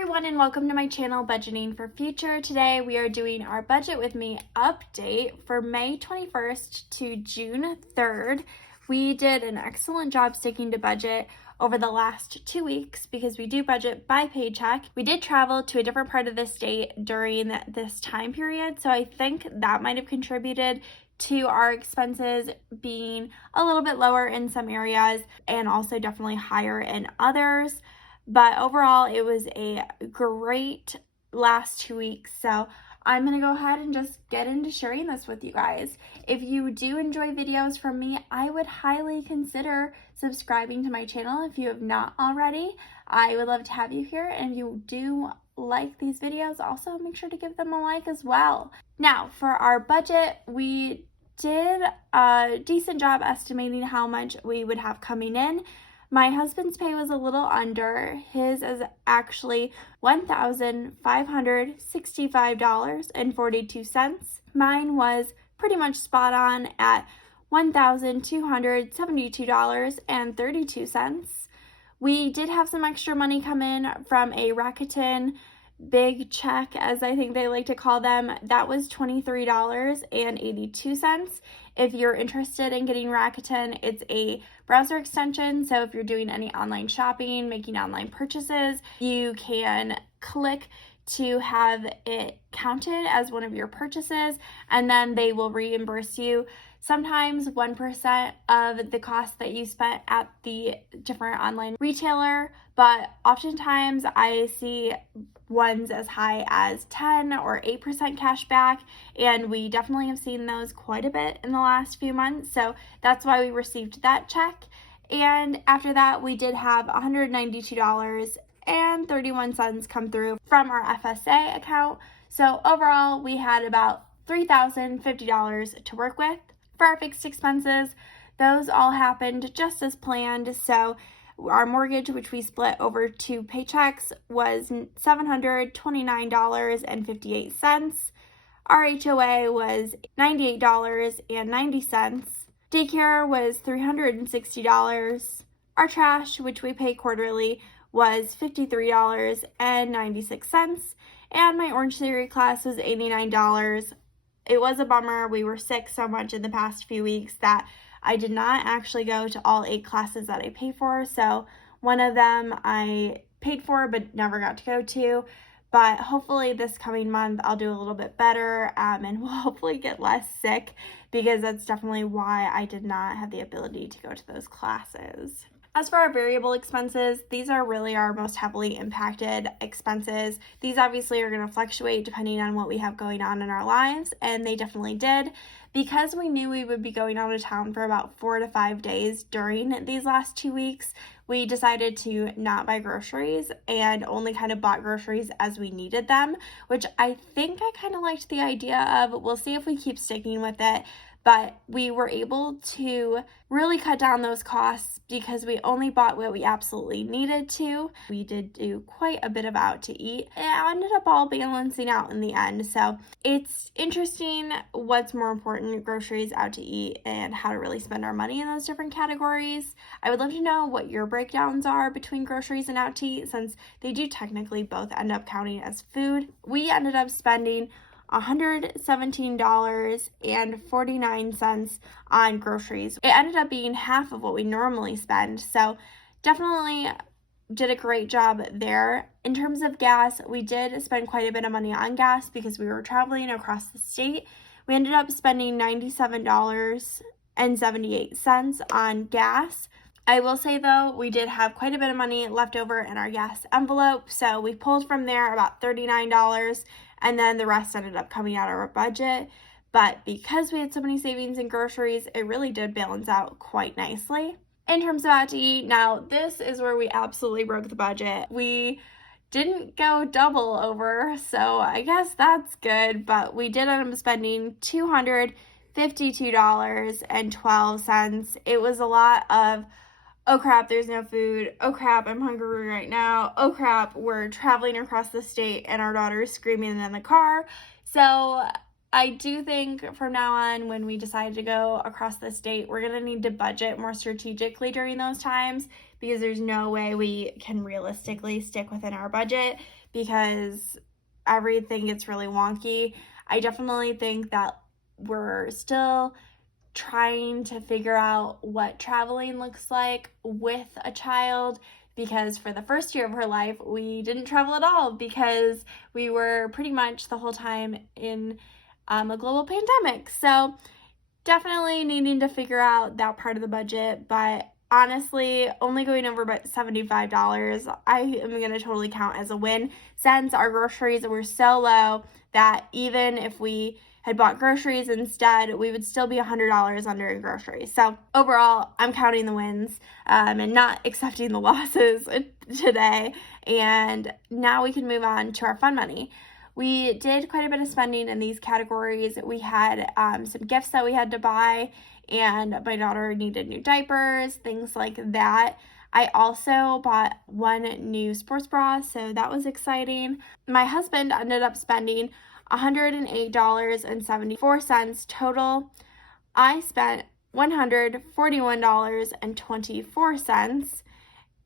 everyone, and welcome to my channel, Budgeting for Future. Today we are doing our Budget With Me update for May 21st to June 3rd. We did an excellent job sticking to budget over the last 2 weeks because we do budget by paycheck. We did travel to a different part of the state during this time period, so I think that might have contributed to our expenses being a little bit lower in some areas and also definitely higher in others. But overall, it was a great last 2 weeks. So I'm going to go ahead and just get into sharing this with you guys. If you do enjoy videos from me, I would highly consider subscribing to my channel if you have not already. I would love to have you here. And if you do like these videos, also make sure to give them a like as well. Now, for our budget, we did a decent job estimating how much we would have coming in. My husband's pay was a little under. His is actually $1,565.42. Mine was pretty much spot on at $1,272.32. We did have some extra money come in from a Rakuten big check, as I think they like to call them. That was $23.82. If you're interested in getting Rakuten, it's a browser extension. So if you're doing any online shopping, making online purchases, you can click to have it counted as one of your purchases, and then they will reimburse you sometimes 1% of the cost that you spent at the different online retailer, but oftentimes I see ones as high as 10 or 8% cash back, and we definitely have seen those quite a bit in the last few months, so that's why we received that check. And after that, we did have $192.31 come through from our FSA account. So overall, we had about $3,050 to work with. For our fixed expenses, those all happened just as planned. So our mortgage, which we split over 2 paychecks, was $729.58. Our HOA was $98.90. Daycare was $360. Our trash, which we pay quarterly, was $53.96. And my Orange Theory class was $89. It was a bummer. We were sick so much in the past few weeks that I did not actually go to all 8 classes that I paid for. So one of them I paid for but never got to go to. But hopefully this coming month I'll do a little bit better and we'll hopefully get less sick, because that's definitely why I did not have the ability to go to those classes. As for our variable expenses, these are really our most heavily impacted expenses. These obviously are going to fluctuate depending on what we have going on in our lives, and they definitely did. Because we knew we would be going out of town for about 4 to 5 days during these last 2 weeks, we decided to not buy groceries and only kind of bought groceries as we needed them, which I think I kind of liked the idea of. We'll see if we keep sticking with it. But we were able to really cut down those costs because we only bought what we absolutely needed to. We did do quite a bit of out to eat. It ended up all balancing out in the end. So it's interesting what's more important, groceries, out to eat, and how to really spend our money in those different categories. I would love to know what your breakdowns are between groceries and out to eat, since they do technically both end up counting as food. We ended up spending $117.49 on groceries. It ended up being half of what we normally spend, so definitely did a great job there. In terms of gas, we did spend quite a bit of money on gas because we were traveling across the state. We ended up spending $97.78 on gas. I will say though, we did have quite a bit of money left over in our gas envelope, so we pulled from there about $39, and then the rest ended up coming out of our budget. But because we had so many savings in groceries, it really did balance out quite nicely. In terms of out to eat, now this is where we absolutely broke the budget. We didn't go double over, so I guess that's good, but we did end up spending $252.12. It was a lot of, oh crap, there's no food. Oh crap, I'm hungry right now. Oh crap, we're traveling across the state and our daughter is screaming in the car. So I do think from now on, when we decide to go across the state, we're going to need to budget more strategically during those times, because there's no way we can realistically stick within our budget because everything gets really wonky. I definitely think that we're still trying to figure out what traveling looks like with a child, because for the first year of her life we didn't travel at all because we were pretty much the whole time in a global pandemic. So definitely needing to figure out that part of the budget, but honestly, only going over about $75, I am going to totally count as a win, since our groceries were so low that even if we had bought groceries instead, we would still be $100 under in groceries. So overall, I'm counting the wins and not accepting the losses today. And now we can move on to our fun money. We did quite a bit of spending in these categories. We had some gifts that we had to buy, and my daughter needed new diapers, things like that. I also bought one new sports bra, so that was exciting. My husband ended up spending $108.74 total. I spent $141.24,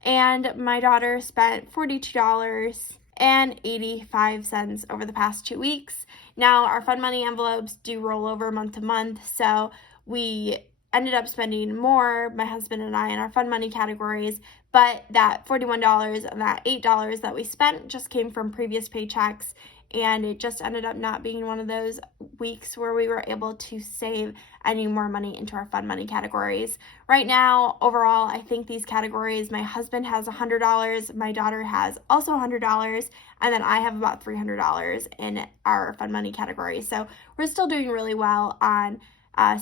and my daughter spent $42.85 over the past 2 weeks. Now, our fun money envelopes do roll over month to month, so we ended up spending more, my husband and I, in our fun money categories, but that $41 and that $8 that we spent just came from previous paychecks, and it just ended up not being one of those weeks where we were able to save any more money into our fun money categories. Right now, overall, I think these categories, my husband has $100, my daughter has also $100, and then I have about $300 in our fun money category. So we're still doing really well on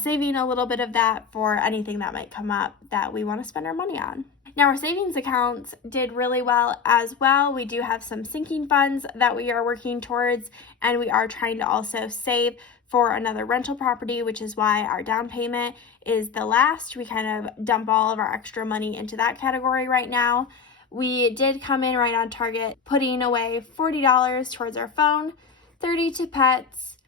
saving a little bit of that for anything that might come up that we want to spend our money on. Now, our savings accounts did really well as well. We do have some sinking funds that we are working towards, and we are trying to also save for another rental property, which is why our down payment is the last. We kind of dump all of our extra money into that category right now. We did come in right on target, putting away $40 towards our phone, $30 to pets,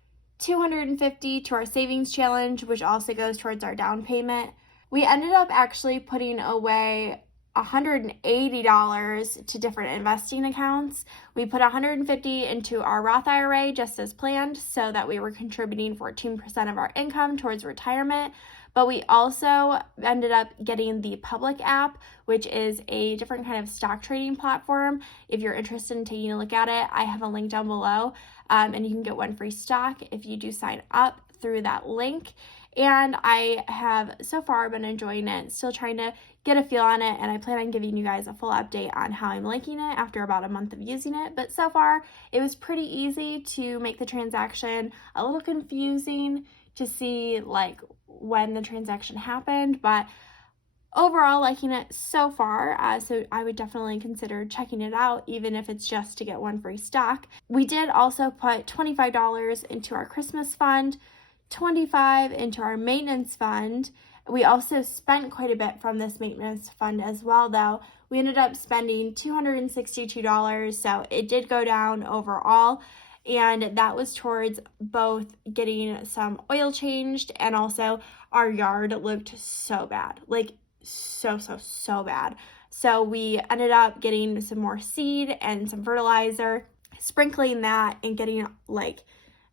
$250 to our savings challenge, which also goes towards our down payment. We ended up actually putting away $180 to different investing accounts. We put $150 into our Roth IRA just as planned, so that we were contributing 14% of our income towards retirement. But we also ended up getting the Public app, which is a different kind of stock trading platform. If you're interested in taking a look at it, I have a link down below, and you can get one free stock if you do sign up through that link. And I have so far been enjoying it, still trying to get a feel on it, and I plan on giving you guys a full update on how I'm liking it after about a month of using it. But so far, it was pretty easy to make the transaction, a little confusing to see like when the transaction happened, but overall liking it so far. So I would definitely consider checking it out, even if it's just to get one free stock. We did also put $25 into our Christmas fund, $25 into our maintenance fund. We also spent quite a bit from this maintenance fund as well, though. We ended up spending $262, so it did go down overall, and that was towards both getting some oil changed, and also our yard looked so bad, like so bad. So we ended up getting some more seed and some fertilizer, sprinkling that and getting like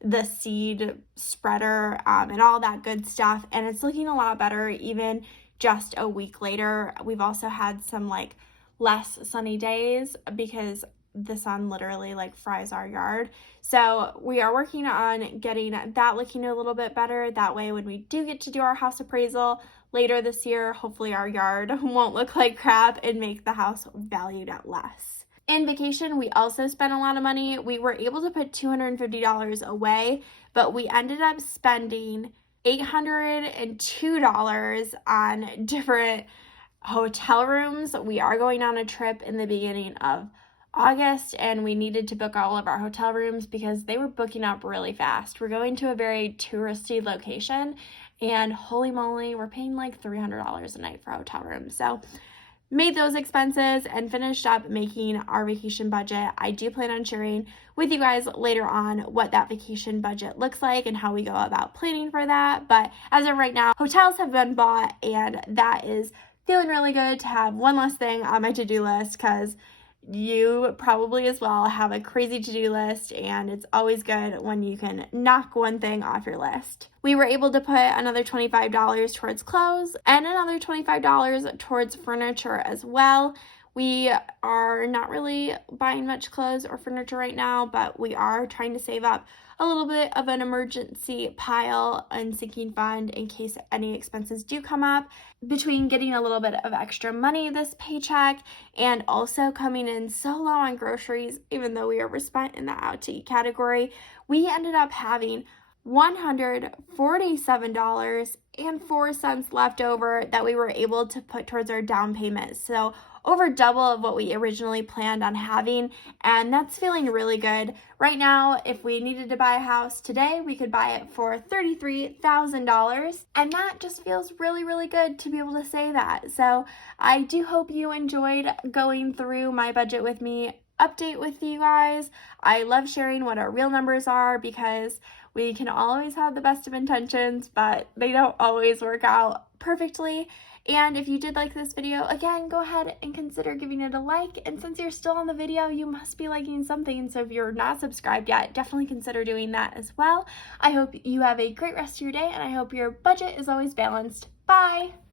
the seed spreader and all that good stuff, and it's looking a lot better even just a week later. We've also had some like less sunny days because the sun literally like fries our yard. So we are working on getting that looking a little bit better. That way when we do get to do our house appraisal later this year, hopefully our yard won't look like crap and make the house valued at less. In vacation, we also spent a lot of money. We were able to put $250 away, but we ended up spending $802 on different hotel rooms. We are going on a trip in the beginning of August, and we needed to book all of our hotel rooms because they were booking up really fast. We're going to a very touristy location, and holy moly, we're paying like $300 a night for hotel rooms. So made those expenses and finished up making our vacation budget. I do plan on sharing with you guys later on what that vacation budget looks like and how we go about planning for that. But as of right now, hotels have been bought, and that is feeling really good to have one less thing on my to-do list, because you probably as well have a crazy to-do list, and it's always good when you can knock one thing off your list. We were able to put another $25 towards clothes and another $25 towards furniture as well. We are not really buying much clothes or furniture right now, but we are trying to save up a little bit of an emergency pile and sinking fund in case any expenses do come up. Between getting a little bit of extra money this paycheck and also coming in so low on groceries, even though we overspent in the out to eat category, we ended up having $147.04 left over that we were able to put towards our down payment. So over double of what we originally planned on having, and that's feeling really good. Right now, if we needed to buy a house today, we could buy it for $33,000, and that just feels really, really good to be able to say that. So I do hope you enjoyed going through my budget with me, update with you guys. I love sharing what our real numbers are, because we can always have the best of intentions, but they don't always work out perfectly. And if you did like this video, again, go ahead and consider giving it a like. And since you're still on the video, you must be liking something. So if you're not subscribed yet, definitely consider doing that as well. I hope you have a great rest of your day, and I hope your budget is always balanced. Bye!